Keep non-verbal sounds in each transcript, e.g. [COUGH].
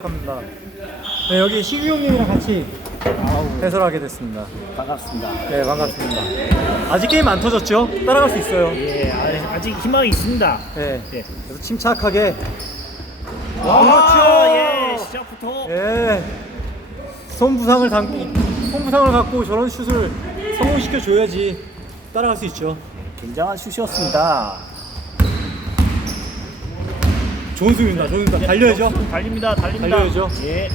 합니다. 네, 여기 시규 형님이랑 같이 해설하게 됐습니다. 반갑습니다. 네, 반갑습니다. 아직 게임 안 터졌죠? 따라갈 수 있어요. 예, 아, 아직 희망이 있습니다. 네. 예. 그래서 침착하게. 와, 예, 그렇죠. 시작부터 예. 손 부상을 당, 손 부상을 갖고 저런 슛을 성공시켜 줘야지 따라갈 수 있죠. 굉장한 슛이었습니다. 좋은 수입니다. 좋은 수입니다. 달려야죠. 달립니다, 달립니다. 달려야죠. 예.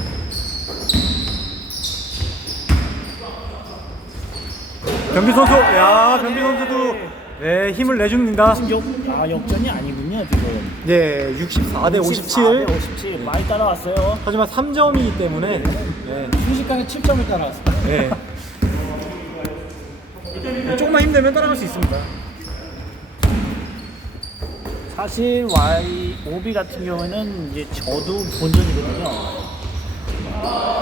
변비 선수, 야, 변비 선수도 네, 힘을 내줍니다. 지금 역, 아, 역전이 아니군요, 지금. 네, 64 대 57. 54대 57. 많이 따라왔어요. 하지만 3점이기 때문에 네, 순식간에 7점을 따라왔습니다. 네. 조금만 힘내면 따라갈 수 있습니다. 사실 Y 오비 같은 경우에는 이제 저도 본전이거든요.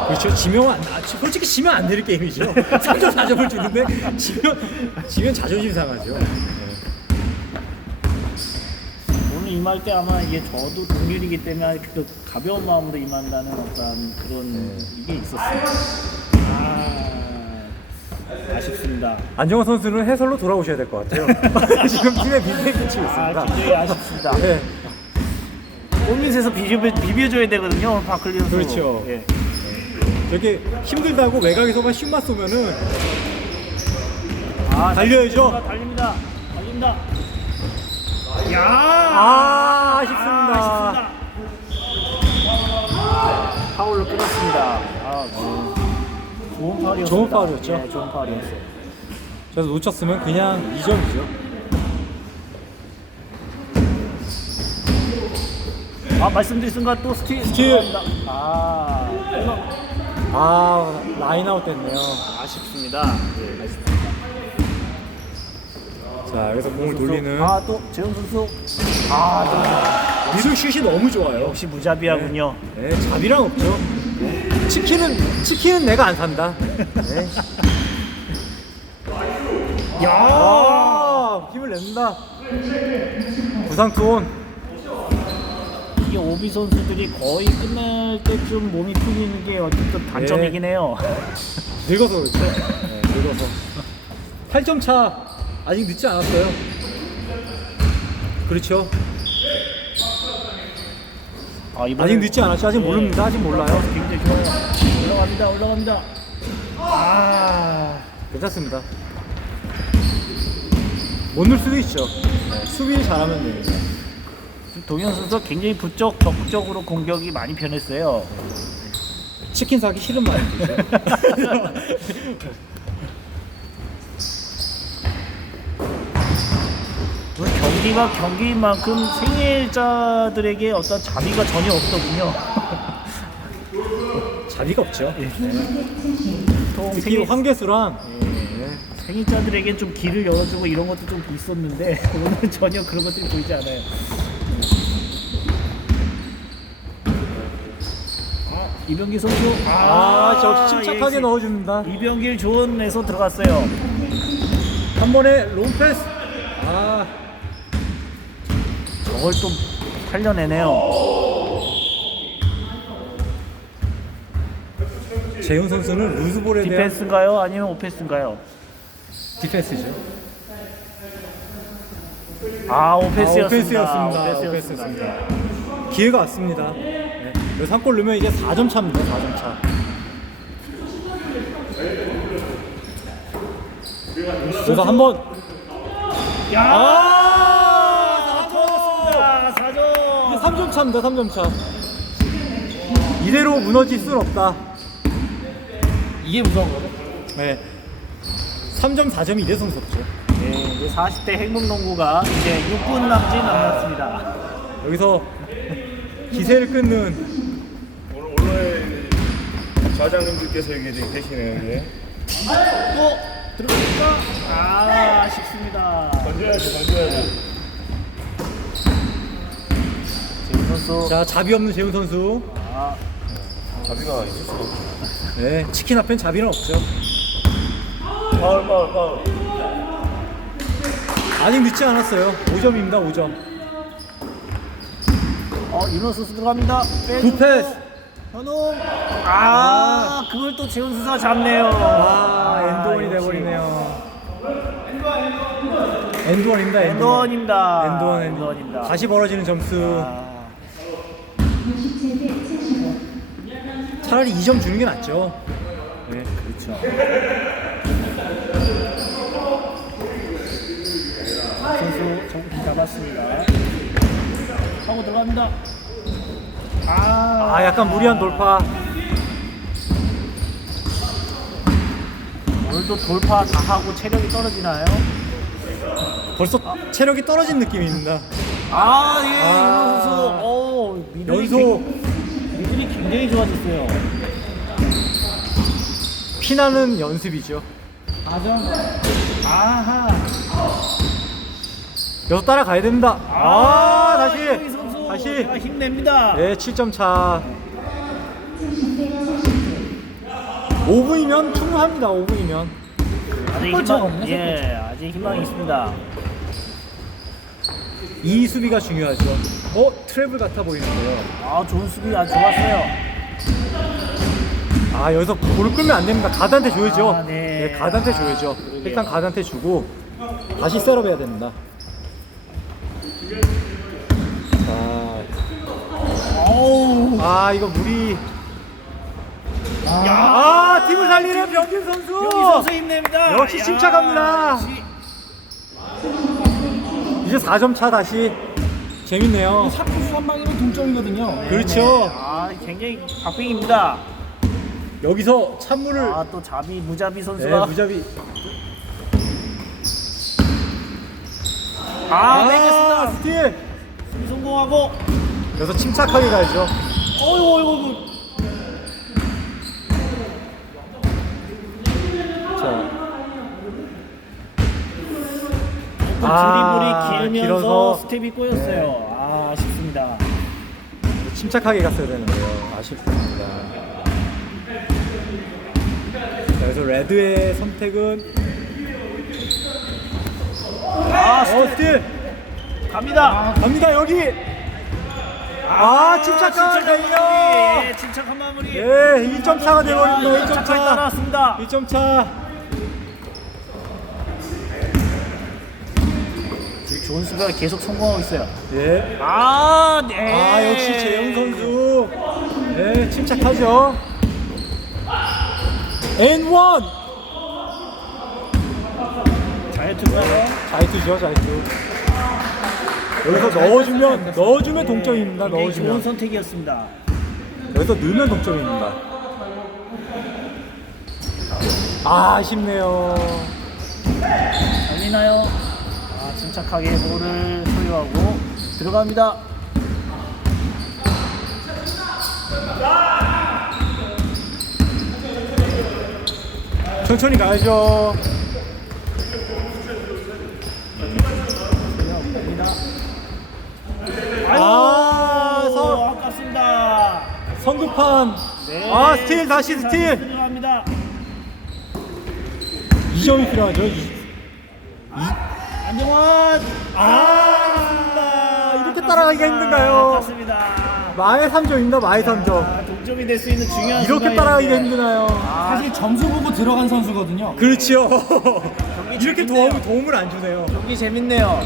그렇죠. 지면 안, 아, 솔직히 지면 안 되는 게임이죠. [LAUGHS] 3점 4점을 주는데 지면 지면 자존심 상하죠. 오늘 임할 때 아마 이게 저도 동일이기 때문에 그 가벼운 마음으로 임한다는 어떤 그런 이게 있었어요. 아, 아쉽습니다. 안정환 선수는 해설로 돌아오셔야 될 것 같아요. [LAUGHS] 지금 팀에 끼치고 아, 있습니다. 굉장히 아쉽습니다. 네, 골밑에서 비벼, 비벼줘야 되거든요, 파클리 선수. 그렇죠. 예. 저렇게 힘들다고 외곽에서만 슛만 쏘면은 아, 달려야죠. 달립니다. 달립니다. 야! 아, 아쉽습니다. 아, 아쉽습니다. 파울로 끊었습니다. 아, 네. 좋은 파울이었습니다. 좋은 파울이었죠. 네, 좋은 파울이었어요. 그래서 놓쳤으면 그냥 2점이죠. 아, 말씀드린 순간 또 스틸. 스틸. 들어갑니다. 아. 아, 라인아웃 됐네요. 아쉽습니다. 네, 아쉽습니다. 자, 여기서 공을 돌리는 아, 또 재훈 선수. 아, 미들 슛이 너무 좋아요. 또 역시 무자비하군요. 네, 자비랑 없죠. 치킨은 치킨은 내가 안 산다. 네. 야! 아, 힘을 낸다. 부상 투혼. 이게 오비 선수들이 거의 끝날 때쯤 몸이 풀리는 게 어쨌든 단점이긴 해요. [LAUGHS] 늙어서 그렇죠. 네, 늙어서. 8점 차 아직 늦지 않았어요. 그렇죠. 아, 이번에 아직 늦지 않았죠. 아직 네. 모릅니다. 아직 몰라요. 굉장히 좋아요. 올라갑니다. 올라갑니다. 아, 괜찮습니다. 못 넣을 수도 있죠. 네, 수비 잘하면 됩니다. 동현 선수 굉장히 부쩍 적극적으로 공격이 많이 변했어요. 치킨 사기 싫은. 그 [LAUGHS] 경기가 경기인 만큼 생일자들에게 어떤 자비가 전혀 없더군요. 자비가 없죠. 보통 특히 생일, 황계수랑 생일자들에겐 좀 길을 열어주고 이런 것도 좀 있었는데 [LAUGHS] 오늘은 전혀 그런 것들이 보이지 않아요. 아, 이병기 선수. 아, 저 침착하게 예, 넣어줍니다. 이병길 좋은 에서 들어갔어요. 한 번에 롱패스. 아, 저걸 또 살려내네요. 재훈 선수는 루즈볼에 대한 디펜스인가요? 아니면 오페스인가요? 디펜스죠. 아 오페스였습니다. 아, 오펜스였습니다. 오펜스였습니다. 기회가 왔습니다. 네. 여기서 한골 넣으면 이제 4점 차입니다. 4점 차. 그래서 한번 야! 아! 4점! 4점! 3점 차입니다. 3점 차. 이대로 무너질 순 없다. 이게 무서운 거죠? 네. 3점 4점이 이래서 무섭죠. 네, 이제 40대 행복농구가 이제 6분 남짓 남았습니다. 여기서 기세를 끊는 오늘 오늘 과장님들께서 여기 계시네요. 여기. 또 들어갑니까? 아 아쉽습니다. 던져야지, 던져야지. 재훈 선수. 자 자비 없는 재훈 선수. 아, 자비가 있을 수가 없어. 네 치킨 앞엔 자비는 없죠. 파울, 파울, 파울. 아직 늦지 않았어요. 5점입니다. 5점. 어 선수 들어갑니다. 구 패스. 현웅 아, 그걸 또 재훈 선수가 잡네요. 아, 엔드원이 역시. 돼버리네요. 엔드원입니다. 엔드원. 엔드원입니다. 엔드원. 엔드원입니다. 다시 벌어지는 점수. 아, 차라리 2점 주는 게 낫죠. 네, 그렇죠. 선수 정비 잡았습니다. 하고 들어갑니다. 아, 아, 약간 무리한 돌파. 오늘도 돌파 다 하고 체력이 떨어지나요? 벌써 체력이 떨어진 느낌입니다. 아, 예, 아. 윤호 선수. 굉- 미들이 굉장히 좋아졌어요. 피나는 연습이죠. 아전. 아하. 여기서 따라가야 됩니다. 아, 다시. 이동희 선수. 다시. 제가 힘냅니다. 네, 7점 차. 5분이면 충분합니다. 5분이면. 아직 희망, 없네, 예, 아직 희망이 있습니다. 이 수비가 중요하죠. 어, 트래블 같아 보이는데요. 아, 좋은 수비 아주 좋았어요. 아, 여기서 볼을 끌면 안 됩니다. 가드한테 줘야죠. 아, 네. 가드한테 줘야죠. 그러게요. 일단 가드한테 주고 다시 셋업해야 됩니다. 자, 어우. 아, 이거 무리. 야, 아, 팀을 살리는 병진 선수. 여기 선수 힘냅니다. 역시 야, 침착합니다. 역시. 이제 4점 차 다시. 재밌네요. 샤프스 한 방이면 동점이거든요. 그렇죠. 아, 굉장히 박빙입니다. 여기서 찬물을 아, 또 자비 무자비 네, 선수가 무자비 아, 뺏겼습니다. 스틸 수비 성공하고 여기서 침착하게 가야죠 어이구 어이구 어이구. 자, 그 아, 길어서. 스텝이 꼬였어요. 아, 아쉽습니다. 침착하게 갔어야 되는데요 아쉽습니다 자, 그래서 레드의 선택은 아, 어 스텝 스틸 갑니다. 갑니다 여기 아 침착한 마무리. 요 예, 침착한 마무리. 예 1점 차가 되버립니다 1점 착하게 차 따라왔습니다. 1점 차 지금 좋은 수비가 계속 성공하고 있어요. 예. 아, 네. 아 역시 재영 선수 네 침착하죠 N1 자유투가요. 자이투죠 자이투 여기서 넣어주면 넣어주면 동점입니다 굉장히 좋은 넣어주면 선택이었습니다. 여기서 넣으면 동점입니다 아 아쉽네요 열리나요? 아, 침착하게 볼을 소유하고 들어갑니다. 천천히 가야죠 갑니다. 아, 아유, 서- 아깝습니다. 성급한 네, 아 스틸 다시 스틸 들어갑니다. 2점이 필요하죠 이- 안정환. 아 이렇게 따라가기가 힘든가요 아깝습니다. 마의 3점입니다 마의 3점 아, 동점이 될 수 있는 중요한 이렇게 따라가기가 순간이었는데. 힘드나요 사실 점수 보고 들어간 선수거든요. 그렇죠 이렇게. 도움, 도움을 안 주네요 경기 재밌네요.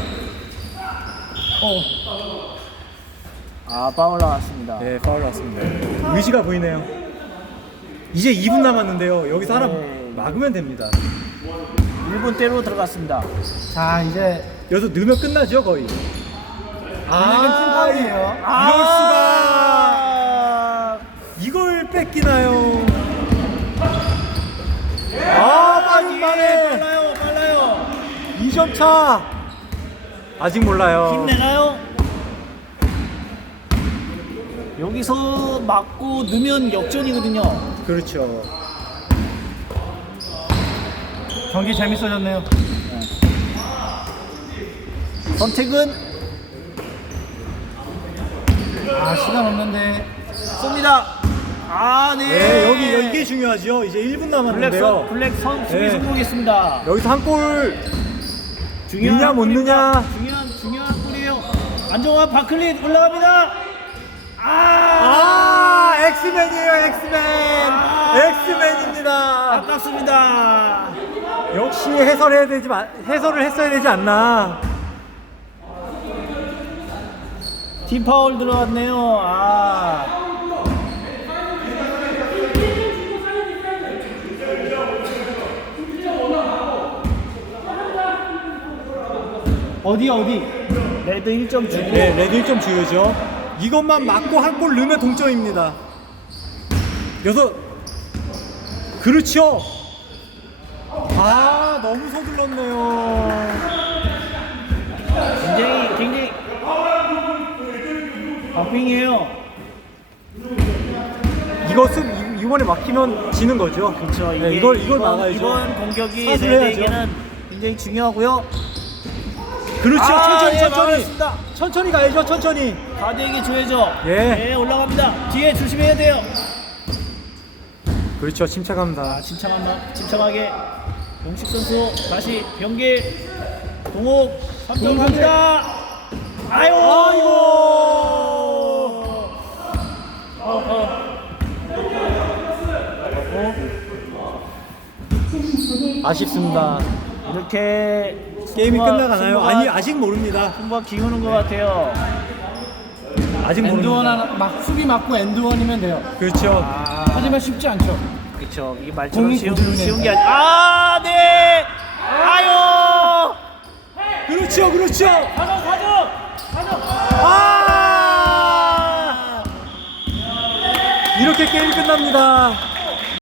아 파울 나왔습니다. 네 파울 났습니다 의지가 보이네요 이제 2분 남았는데요 여기서 하나 네. 막으면 됩니다 1분대로 들어갔습니다. 자 이제 여기서 넣으면 끝나죠 거의 팀파울이에요. 이럴 수가 아, 이걸 뺏기나요 아 빠진만해 빨라요, 빨라요. 2점 차 아직 몰라요 힘내나요? 여기서 맞고 넣으면 역전이거든요. 그렇죠 경기 재밌어졌네요. 선택은 아 시간 없는데 쏩니다. 아, 네. 네 여기 여기 이게 중요하죠 이제 1분 블랙 선, 남았는데요 블랙 선 수비 네. 성공했습니다. 여기서 한골 중요한 넣냐, 못 골입니다. 넣냐? 중요한 중요한 골이에요. 안정환 바클릿 올라갑니다. 아, 엑스맨이에요, 엑스맨. 엑스맨입니다. 아깝습니다. 역시 해설해야 되지 마, 해설을 했어야 되지 않나. 팀 파울 들어왔네요. 아. 어디 어디? 레드 1점 주고 네, 레드 1점 주요죠. 이것만 맞고 한 골 넣으면 동점입니다. 여섯. 그렇죠. 아, 너무 서둘렀네요. 굉장히 굉장히 버핑이에요. 이것은 이- 이번에 막히면 지는 거죠. 그렇죠. 네, 이걸 이걸 이번, 막아야죠. 이번 공격이 사수해야죠. 레드에게는 굉장히 중요하고요. 그렇죠. 아, 천천히 예, 천천히. 막았습니다. 천천히 가야죠. 천천히. 가드에게 줘야죠. 예. 네, 올라갑니다. 뒤에 조심해야 돼요. 그렇죠. 침착합니다. 아, 침착한 침착하게 용식 선수 다시 경기 동욱 3점 갑니다. 아유. 아이고. 어, 어. 아쉽습니다. 이렇게 게임이 승부가- 끝나가나요? 승부가- 아니 아직 모릅니다. 승부가 기우는 것 같아요. 아직 엔드원 모릅니다. 하나 막 수비 맞고 엔드원이면 돼요. 그렇죠. 하지만 쉽지 않죠. 그렇죠. 이게 말처럼 공이 쉬운. 쉬운 게 아니. 아, 네. 아유. 그렇죠. 그렇죠. 가져, 가져, 가져. 아! 이렇게 게임이 끝납니다.